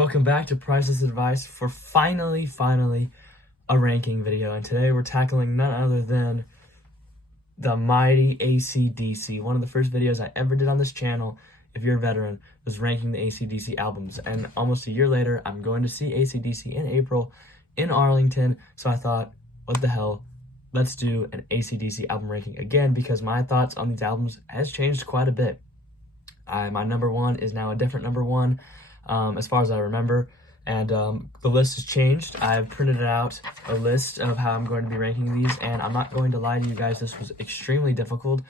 Welcome back to Priceless Advice for finally a ranking video. And today we're tackling none other than the mighty AC/DC. One of the first videos I ever did on this channel, if you're a veteran, was ranking the AC/DC albums. And almost a year later, I'm going to see AC/DC in April in Arlington. So I thought, what the hell? Let's do an AC/DC album ranking again, because my thoughts on these albums has changed quite a bit. My number one is now a different number one. As far as I remember, and the list has changed. I've printed out a list of how I'm going to be ranking these, and I'm not going to lie to you guys, this was extremely difficult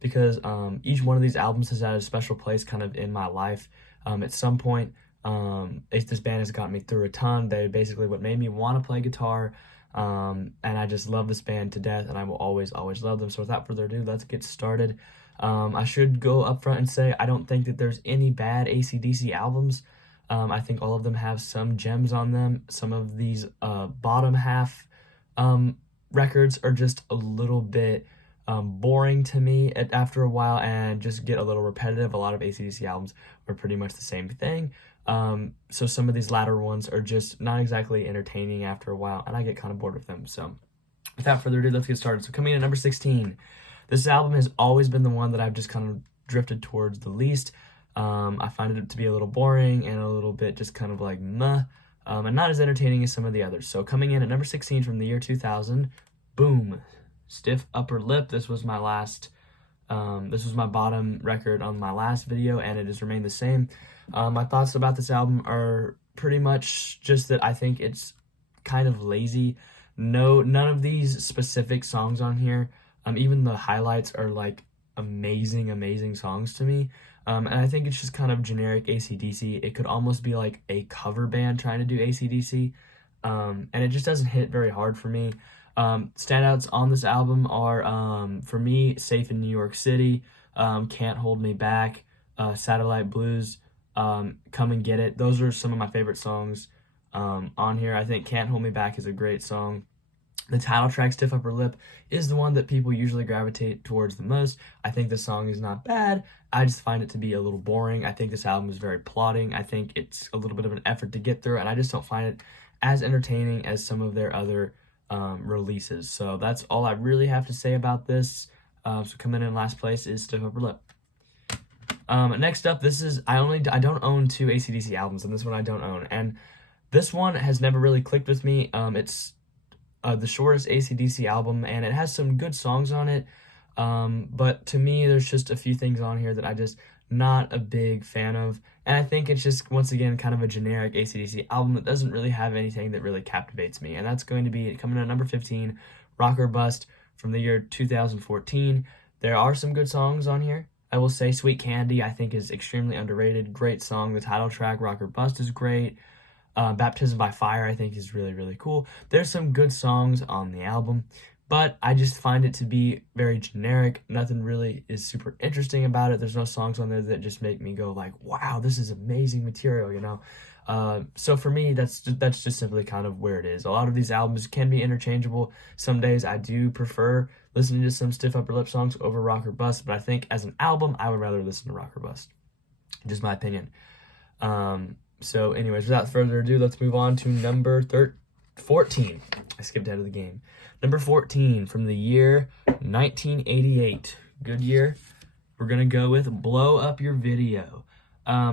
because each one of these albums has had a special place kind of in my life. At some point, this band has gotten me through a ton. They basically what made me want to play guitar, and I just love this band to death, and I will always love them. So without further ado, let's get started. I should go up front and say I don't think that there's any bad AC/DC albums. I think all of them have some gems on them. Some of these bottom half records are just a little bit boring to me after a while and just get a little repetitive. A lot of AC/DC albums are pretty much the same thing. So some of these latter ones are just not exactly entertaining after a while, and I get kind of bored with them. So without further ado, let's get started. So coming in at number 16, this album has always been the one that I've just kind of drifted towards the least. I find it to be a little boring and a little bit just kind of like meh, and not as entertaining as some of the others. So coming in at number 16 from the year 2000, boom, Stiff Upper Lip. This was my bottom record on my last video, and it has remained the same. My thoughts about this album are pretty much just that I think it's kind of lazy. None of these specific songs on here, even the highlights, are like amazing songs to me. And I think it's just kind of generic AC/DC. It could almost be like a cover band trying to do AC/DC. And it just doesn't hit very hard for me. Standouts on this album are, for me, Safe in New York City, Can't Hold Me Back, Satellite Blues, Come and Get It. Those are some of my favorite songs on here. I think Can't Hold Me Back is a great song. The title track, Stiff Upper Lip, is the one that people usually gravitate towards the most. I think the song is not bad. I just find it to be a little boring. I think this album is very plodding. I think it's a little bit of an effort to get through, and I just don't find it as entertaining as some of their other releases. So that's all I really have to say about this. So coming in last place is Stiff Upper Lip. Next up, I don't own two AC/DC albums, and this one I don't own. And this one has never really clicked with me. It's the shortest AC/DC album, and it has some good songs on it, but to me there's just a few things on here that I just not a big fan of, and I think it's just once again kind of a generic AC/DC album that doesn't really have anything that really captivates me. And that's going to be coming in at number 15, Rock or Bust from the year 2014. There are some good songs on here. I will say Sweet Candy I think is extremely underrated. Great song. The title track, Rock or Bust, is great. Baptism by Fire I think is really cool. There's some good songs on the album, but I just find it to be very generic. Nothing really is super interesting about it. There's no songs on there that just make me go like, wow, this is amazing material, you know? So for me, that's just simply kind of where it is. A lot of these albums can be interchangeable. Some days I do prefer listening to some Stiff Upper Lip songs over Rock or Bust, but I think as an album, I would rather listen to Rock or Bust. Just my opinion. So anyways, without further ado, let's move on to number 14. I skipped ahead of the game. Number 14 from the year 1988. Good year. We're going to go with Blow Up Your Video.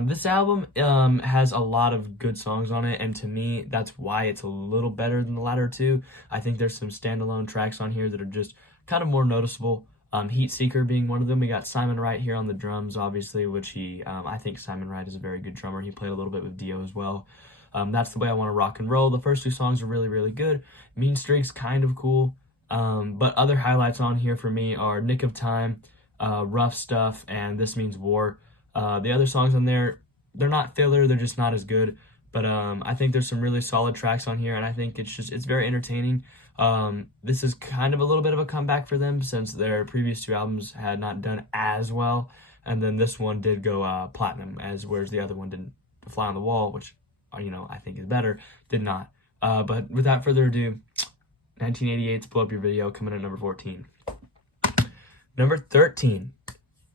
This album has a lot of good songs on it, and to me, that's why it's a little better than the latter two. I think there's some standalone tracks on here that are just kind of more noticeable. Heat Seeker being one of them. We got Simon Wright here on the drums, obviously, which I think Simon Wright is a very good drummer. He played a little bit with Dio as well. That's the Way I Want to Rock and Roll. The first two songs are really good. Mean Streak's kind of cool. But other highlights on here for me are Nick of Time, Rough Stuff, and This Means War. The other songs on there, they're not filler, they're just not as good. But I think there's some really solid tracks on here, and I think it's very entertaining. This is kind of a little bit of a comeback for them since their previous two albums had not done as well, and then this one did go platinum, whereas the other one didn't. Fly on the Wall, which I think is better, did not. But without further ado, 1988's Blow Up Your Video coming in at number 14. Number 13.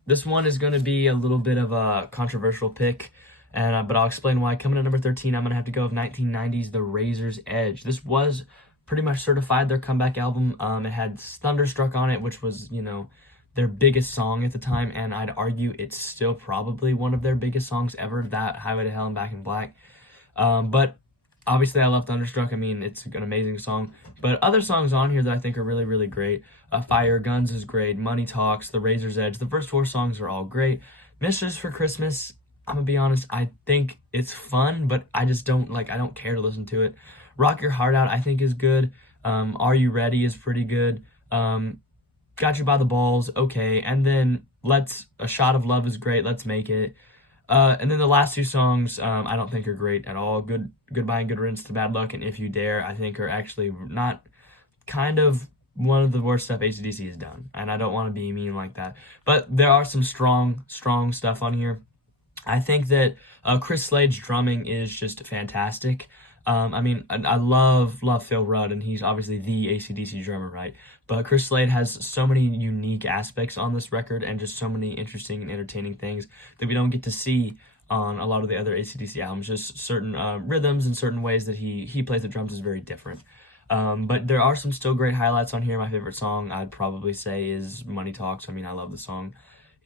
This one is going to be a little bit of a controversial pick. and but I'll explain why. Coming at number 13, I'm gonna have to go with 1990's The Razor's Edge. This was pretty much certified their comeback album. It had Thunderstruck on it, which was, you know, their biggest song at the time, and I'd argue it's still probably one of their biggest songs ever, that Highway to Hell and Back in Black. But obviously I love Thunderstruck. I mean, it's an amazing song. But other songs on here that I think are really, really great. Fire Guns is great. Money Talks, The Razor's Edge. The first 4 songs are all great. Mistress for Christmas, I'm gonna be honest, I think it's fun, but I just don't, I don't care to listen to it. Rock Your Heart Out, I think, is good. Are You Ready is pretty good. Got You by the Balls, okay. And then A Shot of Love is great. Let's Make It. And then the last 2 songs, I don't think are great at all. Goodbye and Good Riddance to Bad Luck and If You Dare, I think are actually not, kind of one of the worst stuff AC/DC has done. And I don't want to be mean like that. But there are some strong stuff on here. I think that Chris Slade's drumming is just fantastic. I mean, I love Phil Rudd, and he's obviously the AC/DC drummer, right? But Chris Slade has so many unique aspects on this record and just so many interesting and entertaining things that we don't get to see on a lot of the other AC/DC albums. Just certain rhythms and certain ways that he plays the drums is very different. But there are some still great highlights on here. My favorite song, I'd probably say, is Money Talks. I mean, I love the song.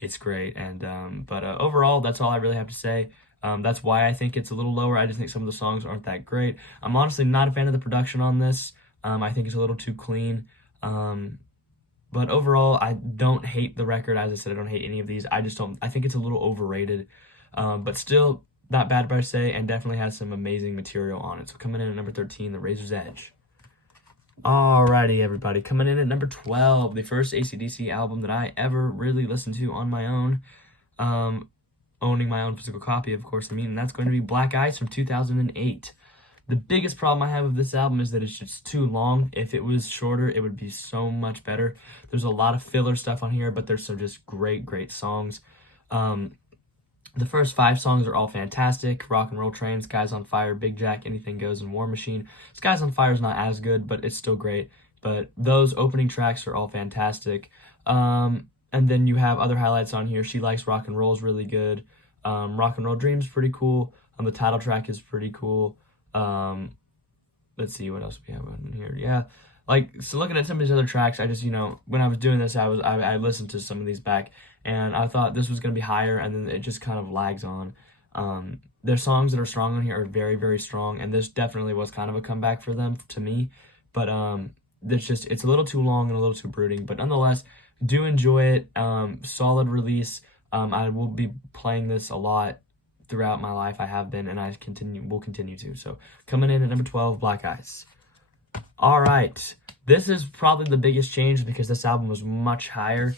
It's great. And but overall, that's all I really have to say. That's why I think it's a little lower. I just think some of the songs aren't that great. I'm honestly not a fan of the production on this. I think it's a little too clean. But overall, I don't hate the record. As I said, I don't hate any of these. I think it's a little overrated. But still not bad per se, and definitely has some amazing material on it. So coming in at number 13, The Razor's Edge. Alrighty, everybody. Coming in at number 12, the first AC/DC album that I ever really listened to on my own. Owning my own physical copy, of course, and that's going to be Black Ice from 2008. The biggest problem I have with this album is that it's just too long. If it was shorter, it would be so much better. There's a lot of filler stuff on here, but there's some just great songs. The first 5 songs are all fantastic. Rock and Roll Train, Skies on Fire, Big Jack, Anything Goes, and War Machine. Skies on Fire is not as good, but it's still great. But those opening tracks are all fantastic. And then you have other highlights on here. She Likes Rock and Roll is really good. Rock and Roll Dreams is pretty cool. The title track is pretty cool. Let's see what else we have on here. Yeah, so looking at some of these other tracks, I just, when I was doing this, I listened to some of these back, and I thought this was gonna be higher, and then it just kind of lags on. Their songs that are strong on here are very strong, and this definitely was kind of a comeback for them, to me. But it's a little too long and a little too brooding. But nonetheless, do enjoy it. Solid release. I will be playing this a lot throughout my life. I have been, and will continue to. So coming in at number 12, Black Ice. All right, this is probably the biggest change because this album was much higher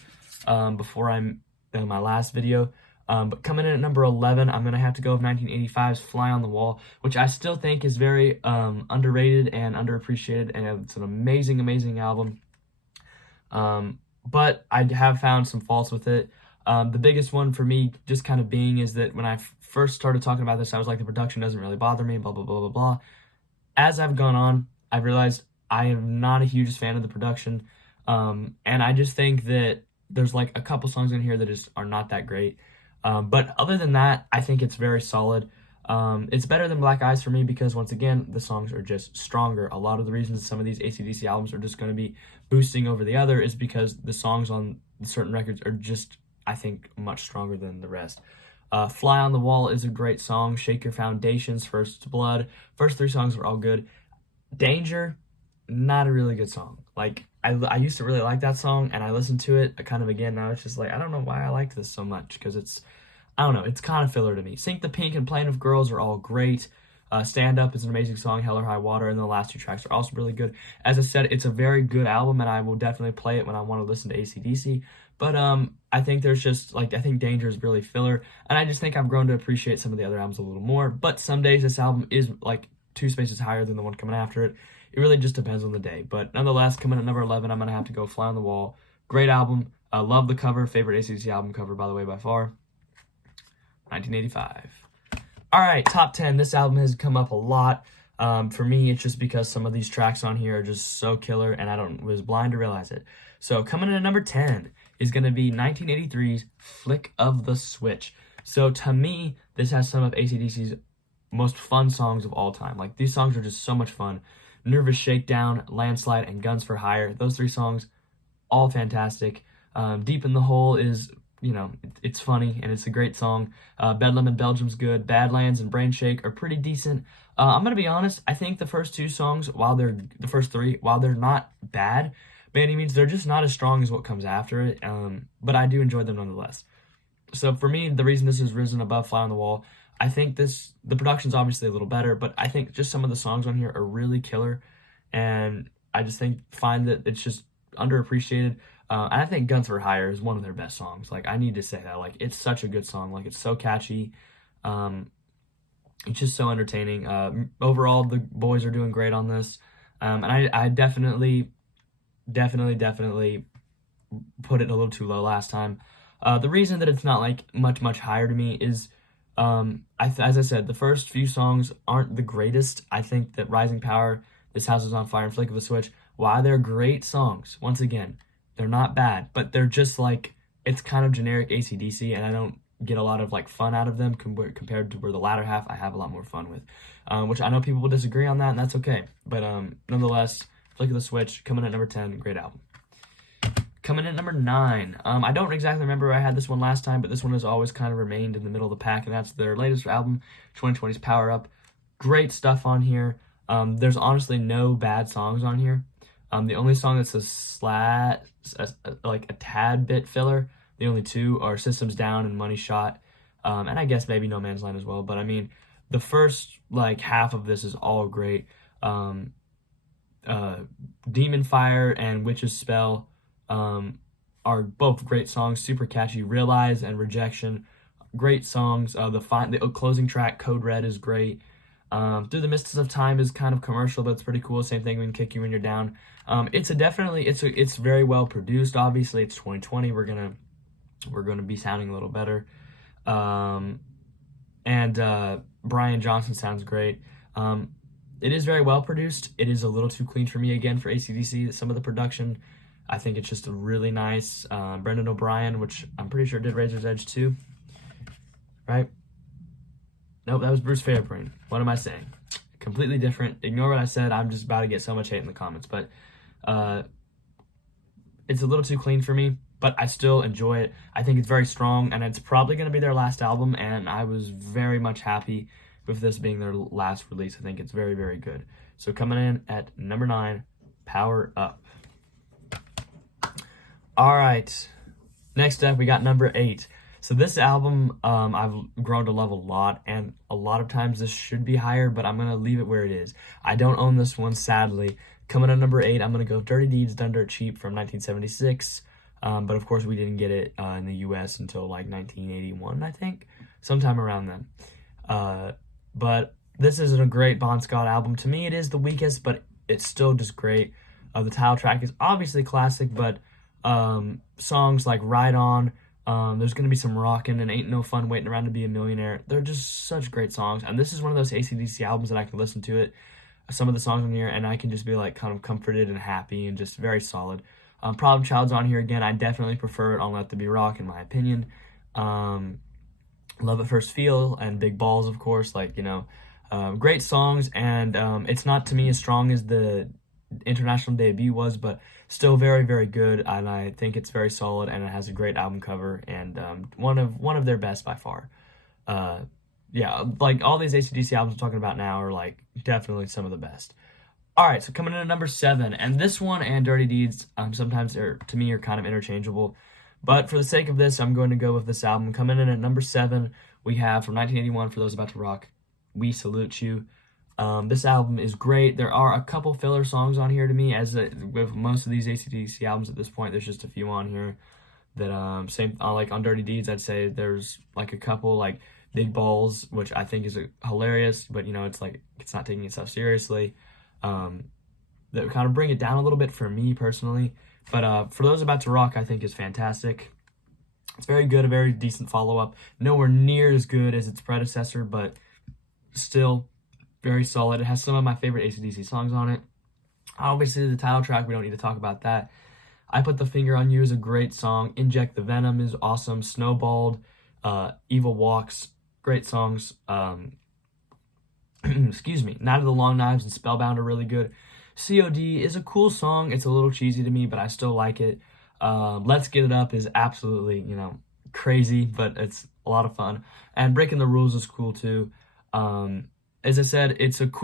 before in my last video. But coming in at number 11, I'm gonna have to go with 1985's Fly on the Wall, which I still think is very underrated and underappreciated, and it's an amazing album. But I have found some faults with it. The biggest one for me just kind of being is that when I first started talking about this, I was like, the production doesn't really bother me, blah, blah, blah, blah, blah. As I've gone on, I've realized I am not a huge fan of the production. And I just think that there's a couple songs in here that just are not that great. But other than that, I think it's very solid. It's better than Black Ice for me because, once again, the songs are just stronger. A lot of the reasons some of these AC/DC albums are just going to be boosting over the other is because the songs on certain records are just, I think, much stronger than the rest. Fly on the Wall is a great song. Shake Your Foundations, First Blood. First 3 songs were all good. Danger, not a really good song. I used to really like that song, and I listened to it kind of again. Now it's just I don't know why I liked this so much, because it's kind of filler to me. Sink the Pink and Plaintive Girls are all great. Stand Up is an amazing song. Hell or High Water, and the last 2 tracks are also really good. As I said, it's a very good album, and I will definitely play it when I want to listen to AC/DC. But I think there's just, I think Danger is really filler, and I just think I've grown to appreciate some of the other albums a little more. But some days this album is 2 spaces higher than the one coming after it. It really just depends on the day. But nonetheless, coming at number 11, I'm going to have to go Fly on the Wall. Great album. I love the cover. Favorite AC/DC album cover, by the way, by far. 1985. All right, top 10. This album has come up a lot. For me, it's just because some of these tracks on here are just so killer, and I was blind to realize it. So coming in at number 10 is going to be 1983's Flick of the Switch. So to me, this has some of AC/DC's most fun songs of all time. Like, these songs are just so much fun. Nervous Shakedown, Landslide, and Guns for Hire. Those 3 songs, all fantastic. Deep in the Hole is, it's funny and it's a great song. Bedlam in Belgium's good. Badlands and Brain Shake are pretty decent. I'm gonna be honest, I think the first 2 songs, the first 3, while they're not bad by any means, they're just not as strong as what comes after it. But I do enjoy them nonetheless. So for me, the reason this has risen above Fly on the Wall, I think the production's obviously a little better, but I think just some of the songs on here are really killer, and I just find that it's just underappreciated. And I think Guns for Hire is one of their best songs. Like, I need to say that. Like, it's such a good song. Like, it's so catchy. It's just so entertaining. Overall, the boys are doing great on this. And I definitely put it a little too low last time. The reason that it's not, like, much higher to me is, as I said, the first few songs aren't the greatest. I think that Rising Power, This House is on Fire, and Flick of a Switch, while they're great songs, once again, they're not bad, but they're just like, it's kind of generic AC/DC, and I don't get a lot of like fun out of them compared to where the latter half I have a lot more fun with, which I know people will disagree on that, and that's okay. But nonetheless, Flick of the Switch coming at number 10, great album. Coming in at number 9, I don't exactly remember where I had this one last time, but this one has always kind of remained in the middle of the pack, and that's their latest album, 2020's Power Up. Great stuff on here. There's honestly no bad songs on here. The only song that's like a tad bit filler, the only 2 are Systems Down and Money Shot, and I guess maybe No Man's Land as well. But I mean, the first like half of this is all great. Demon Fire and Witch's Spell are both great songs, super catchy. Realize and Rejection, great songs. The closing track, Code Red, is great. Through the Mists of Time is kind of commercial, but it's pretty cool. Same thing when Kick You When You're Down. It's very well produced. Obviously, it's 2020. We're gonna be sounding a little better. Brian Johnson sounds great. It is very well produced. It is a little too clean for me again for AC/DC. Some of the production, I think it's just really nice. Brendan O'Brien, which I'm pretty sure did Razor's Edge too, right? Nope, that was Bruce Fairbrain. What am I saying? Completely different. Ignore what I said. I'm just about to get so much hate in the comments. But it's a little too clean for me, but I still enjoy it. I think it's very strong, and it's probably going to be their last album, and I was very much happy with this being their last release. I think it's very, very good. So coming in at number 9, Power Up. All right. Next up, we got number 8. So this album, I've grown to love a lot, and a lot of times this should be higher, but I'm going to leave it where it is. I don't own this one, sadly. Coming in at number 8, I'm going to go Dirty Deeds Done Dirt Cheap from 1976. But of course, we didn't get it in the U.S. until like 1981, I think. Sometime around then. But this isn't a great Bon Scott album. To me, it is the weakest, but it's still just great. The title track is obviously classic, but songs like Ride On, there's going to be some rockin' and Ain't No Fun Waiting Around to Be a Millionaire. They're just such great songs. And this is one of those AC/DC albums that I can listen to some of the songs on here, and I can just be like kind of comforted and happy and just very solid. Problem Child's on here again. I definitely prefer it on Let There Be Rock, in my opinion. Love at First Feel and Big Balls, of course. Great songs, and it's not to me as strong as the international debut was, but still very, very good, and I think it's very solid, and it has a great album cover, and one of their best by far. Yeah, like all these AC/DC albums I'm talking about now are like definitely some of the best. All right, so coming in at number 7, and this one and Dirty Deeds sometimes to me are kind of interchangeable, but for the sake of this, I'm going to go with this album. Coming in at number 7, we have from 1981, For Those About to Rock, We Salute You. This album is great. There are a couple filler songs on here to me, with most of these AC/DC albums at this point. There's just a few on here that like on Dirty Deeds, I'd say there's like a couple like Big Balls, which I think is hilarious, but it's like it's not taking itself seriously. That kind of bring it down a little bit for me personally. But For Those About to Rock, I think is fantastic. It's very good, a very decent follow-up. Nowhere near as good as its predecessor, but still very solid. It has some of my favorite AC/DC songs on it. Obviously, the title track, we don't need to talk about that. I Put the Finger on You is a great song. Inject the Venom is awesome. Snowballed, Evil Walks, great songs. Excuse me. Night of the Long Knives and Spellbound are really good. COD is a cool song. It's a little cheesy to me, but I still like it. Let's Get It Up is absolutely, crazy, but it's a lot of fun. And Breaking the Rules is cool too. As I said,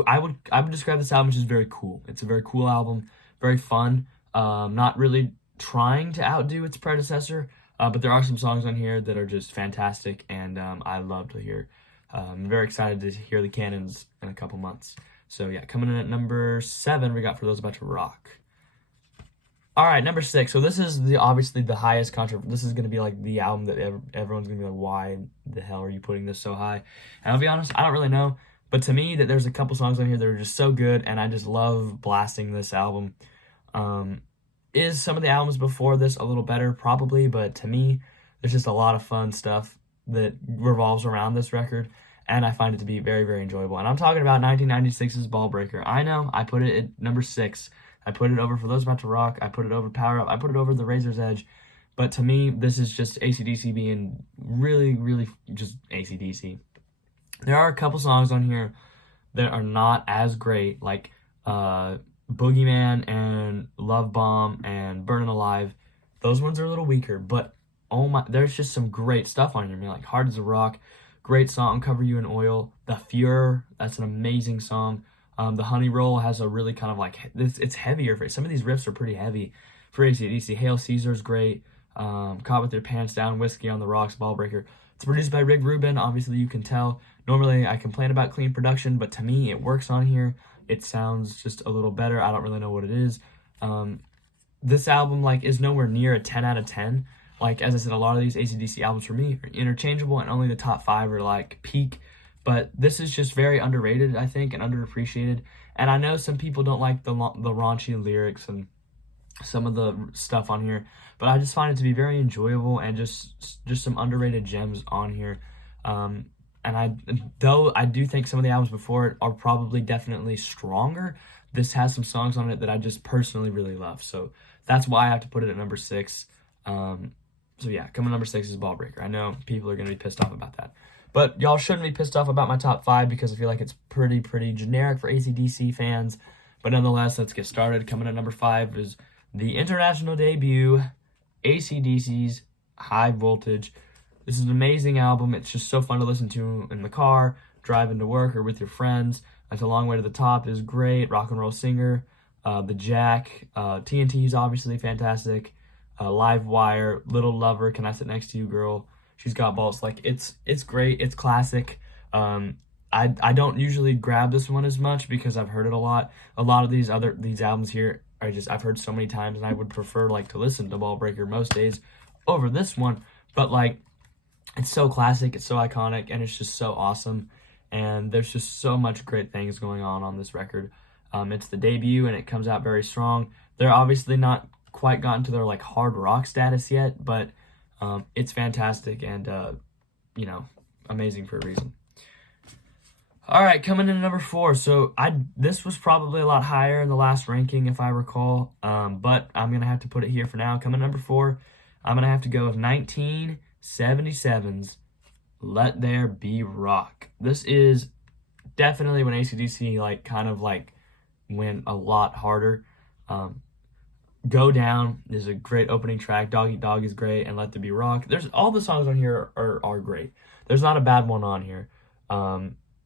I would describe this album as just very cool. It's a very cool album, very fun. Not really trying to outdo its predecessor, but there are some songs on here that are just fantastic, and I love to hear. I'm very excited to hear the Cannons in a couple months. So yeah, coming in at number 7, we got For Those About to Rock. All right, number 6. So this is obviously the highest controversy. This is going to be like the album that everyone's going to be like, why the hell are you putting this so high? And I'll be honest, I don't really know. But to me, that there's a couple songs on here that are just so good, and I just love blasting this album. Is some of the albums before this a little better? Probably, but to me, there's just a lot of fun stuff that revolves around this record, and I find it to be very, very enjoyable. And I'm talking about 1996's Ball Breaker. I know, I put it at number 6. I put it over For Those About to Rock. I put it over Power Up. I put it over The Razor's Edge. But to me, this is just AC/DC being really, really just AC/DC. There are a couple songs on here that are not as great, like Boogeyman and Love Bomb and Burnin' Alive. Those ones are a little weaker, but oh my, there's just some great stuff on here, man. Like Hard as a Rock, great song, Cover You in Oil. The Fuhrer, that's an amazing song. The Honey Roll has a really kind of like, it's heavier. Some of these riffs are pretty heavy for AC/DC. Hail Caesar's great. Caught with Your Pants Down, Whiskey on the Rocks, Ball Breaker. It's produced by Rick Rubin, obviously you can tell. Normally I complain about clean production, but to me it works on here. It sounds just a little better. I don't really know what it is. This album is nowhere near a 10 out of 10. Like, as I said, a lot of these AC/DC albums for me are interchangeable, and only the top 5 are like peak. But this is just very underrated, I think, and underappreciated. And I know some people don't like the raunchy lyrics and some of the stuff on here, but I just find it to be very enjoyable and just some underrated gems on here. Though I do think some of the albums before it are probably definitely stronger, this has some songs on it that I just personally really love. So that's why I have to put it at number 6. So yeah, coming number 6 is Ball Breaker. I know people are going to be pissed off about that. But y'all shouldn't be pissed off about my top 5 because I feel like it's pretty generic for AC/DC fans. But nonetheless, let's get started. Coming at number 5 is the international debut, AC/DC's High Voltage. This is an amazing album. It's just so fun to listen to in the car, driving to work, or with your friends. It's A Long Way to the Top is great. Rock and Roll Singer, The Jack, TNT is obviously fantastic. Live Wire, Little Lover, Can I Sit Next to You, Girl? She's Got Balls. It's great. It's classic. I don't usually grab this one as much because I've heard it a lot. A lot of these albums here are I've heard so many times, and I would prefer to listen to Ball Breaker most days over this one. But it's so classic, it's so iconic, and it's just so awesome. And there's just so much great things going on this record. It's the debut, and it comes out very strong. They're obviously not quite gotten to their hard rock status yet, but it's fantastic and amazing for a reason. All right, coming in at number 4. So this was probably a lot higher in the last ranking if I recall, but I'm gonna have to put it here for now. Coming at number 4, I'm gonna have to go with 1977's Let There Be Rock. This is definitely when AC/DC went a lot harder. Go Down is a great opening track. Dog Eat Dog is great, and Let There Be Rock. There's all the songs on here are great. There's not a bad one on here.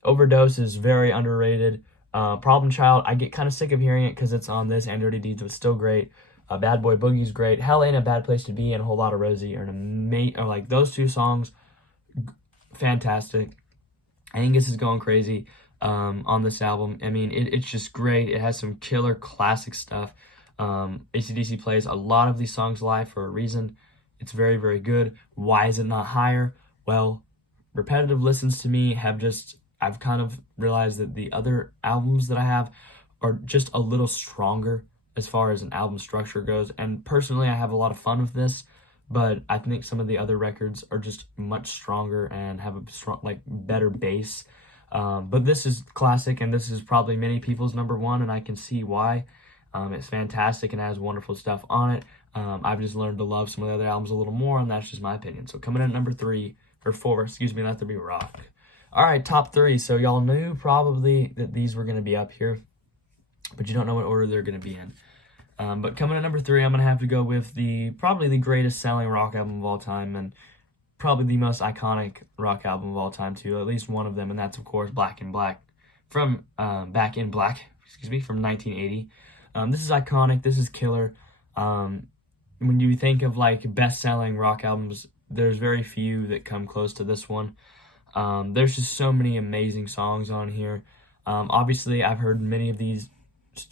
Overdose is very underrated. Problem Child, I get kind of sick of hearing it because it's on this, and Dirty Deeds was still great. Bad Boy Boogie's great. Hell Ain't a Bad Place to Be and A Whole Lot of Rosie are those 2 songs, fantastic. Angus is going crazy on this album. I mean, it's just great. It has some killer classic stuff. AC/DC plays a lot of these songs live for a reason. It's very, very good. Why is it not higher? Well, repetitive listens to me I've kind of realized that the other albums that I have are just a little stronger as far as an album structure goes. And personally, I have a lot of fun with this, but I think some of the other records are just much stronger and have a strong, better bass. But this is classic, and this is probably many people's number 1, and I can see why. It's fantastic and has wonderful stuff on it. I've just learned to love some of the other albums a little more, and that's just my opinion. So coming in at number 4, Let There Be Rock. All right, top 3. So y'all knew probably that these were going to be up here, but you don't know what order they're going to be in. But coming at number 3, I'm going to have to go with probably the greatest selling rock album of all time, and probably the most iconic rock album of all time too, at least one of them, and that's of course Back in Black from 1980. This is iconic. This is killer. When you think of like best-selling rock albums, there's very few that come close to this one. There's just so many amazing songs on here. Obviously, I've heard many of these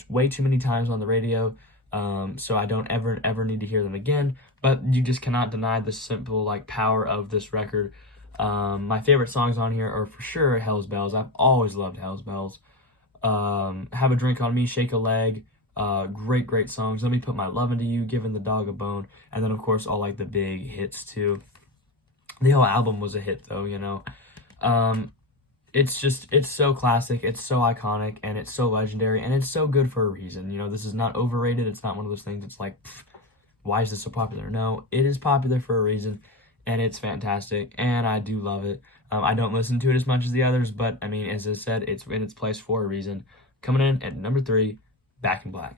way too many times on the radio, so I don't ever need to hear them again. But you just cannot deny the simple like power of this record. My favorite songs on here are for sure Hell's Bells. I've always loved Hell's Bells. Have a Drink on Me, Shake a Leg. Great songs. Let Me Put My Love Into You, Giving the Dog a Bone, and then of course all like the big hits too. The whole album was a hit though, you know. It's so classic, it's so iconic, and it's so legendary, and it's so good for a reason. You know, this is not overrated. It's not one of those things that's like, why is this so popular? No, it is popular for a reason, and it's fantastic, and I do love it. I don't listen to it as much as the others, but I mean, as I said, it's in its place for a reason. Coming in at number 3, Back in Black.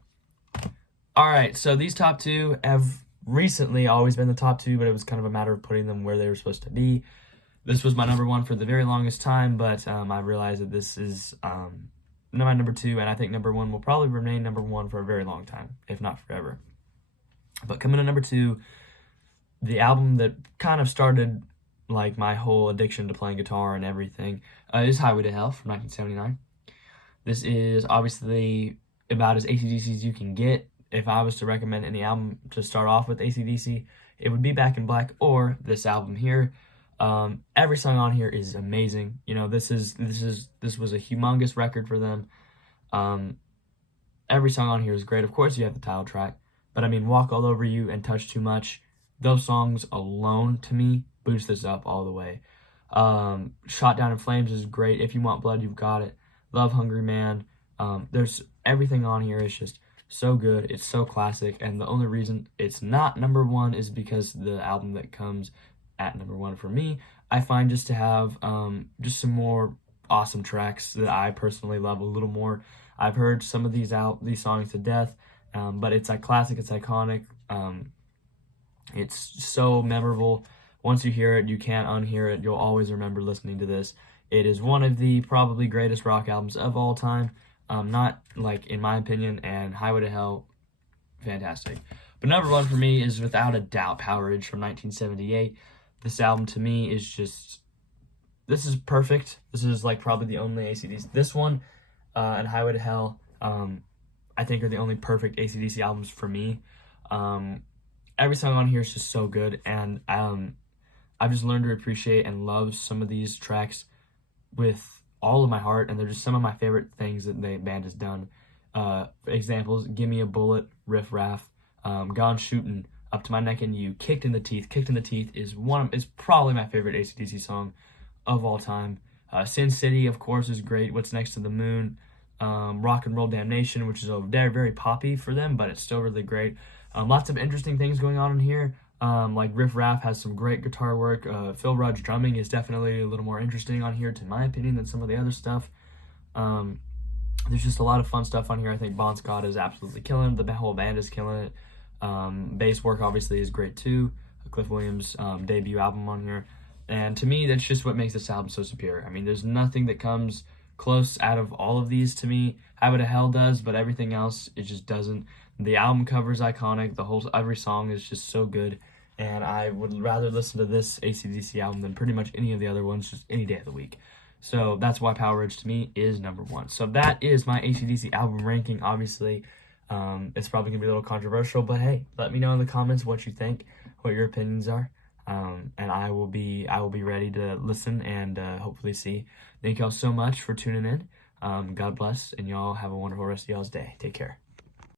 All right, so these top 2 have recently always been the top 2, but it was kind of a matter of putting them where they were supposed to be. This was my number 1 for the very longest time, but I realized that this is my number 2, and I think number 1 will probably remain number 1 for a very long time, if not forever. But coming to number 2, the album that kind of started like my whole addiction to playing guitar and everything is Highway to Hell from 1979. This is obviously about as AC/DC as you can get. If I was to recommend any album to start off with AC/DC, it would be Back in Black or this album here. Every song on here is amazing. You know, this was a humongous record for them. Every song on here is great. Of course, you have the title track, but I mean, Walk All Over You and Touch Too Much, those songs alone to me boost this up all the way. Shot Down in Flames is great. If You Want Blood, You've Got It. Love Hungry Man. There's everything on here is just so good. It's so classic, and the only reason it's not number 1 is because the album that comes at number 1 for me, I find just to have just some more awesome tracks that I personally love a little more. I've heard some of these songs to death, but it's like classic, it's iconic. It's so memorable. Once you hear it, you can't unhear it. You'll always remember listening to this. It is one of the probably greatest rock albums of all time. Not like in my opinion, and Highway to Hell, fantastic. But number 1 for me is without a doubt Power Ridge from 1978. This album to me is just, this is perfect. This is like probably the only AC/DC. This one and Highway to Hell, I think are the only perfect AC/DC albums for me. Every song on here is just so good, and I've just learned to appreciate and love some of these tracks with all of my heart, and they're just some of my favorite things that the band has done. For examples, Give Me a Bullet, Riff Raff, Gone Shootin', Up to My Neck in You, Kicked in the Teeth. Kicked in the Teeth is probably my favorite AC/DC song of all time. Sin City, of course, is great. What's Next to the Moon, Rock and Roll Damnation, which is very, very poppy for them, but it's still really great. Lots of interesting things going on in here. Like Riff Raff has some great guitar work. Phil Rudd's drumming is definitely a little more interesting on here, to my opinion, than some of the other stuff. There's just a lot of fun stuff on here. I think Bon Scott is absolutely killing it. The whole band is killing it. Bass work obviously is great too. Cliff Williams' debut album on here. And to me, that's just what makes this album so superior. I mean, there's nothing that comes close out of all of these to me. Highway to Hell does, but everything else, it just doesn't. The album cover is iconic. Every song is just so good. And I would rather listen to this AC/DC album than pretty much any of the other ones, just any day of the week. So that's why Power Ridge to me is number 1. So that is my AC/DC album ranking. Obviously, it's probably going to be a little controversial, but hey, let me know in the comments what you think, what your opinions are. And I will be ready to listen and hopefully see. Thank y'all so much for tuning in. God bless, and y'all have a wonderful rest of y'all's day. Take care.